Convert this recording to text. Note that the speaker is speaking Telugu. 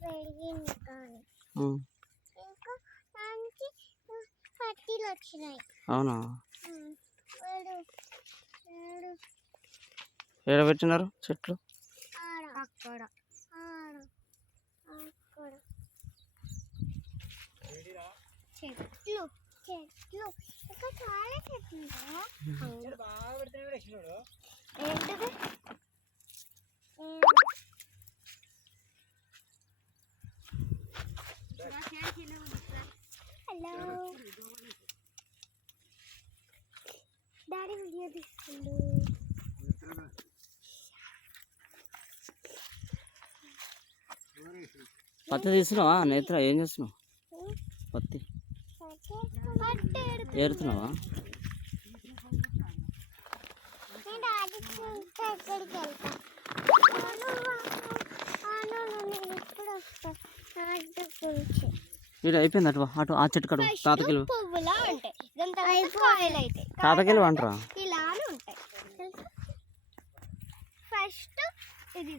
పెరిగింది కానీ ఉమ్. ఇంకా దానికి పట్టీలు వచ్చినాయి. అవునా? ఏడు ఏడు ఏడ పెట్టినారు చెట్లు? అక్కడ అక్కడ చెట్లు చెట్లు ఇంకా చాలా చెట్లు ఏంటిది? హలో డాడీ వీడియో తీస్తుండు. పత్తి తీస్తున్నావా నేత్ర? ఏం చేస్తున్నావు? పత్తి ఏరుతున్నావా? ఎక్కడికి వెళ్తా? ఇది అయిపోయింది. అటు అటు ఆ చెట్టు కడు తాతకెళ్ళి పువ్వులా ఉంటాయి, తాతకెళ్ళి అంటారా? ఇలానే ఉంటాయి. ఫస్ట్ ఇది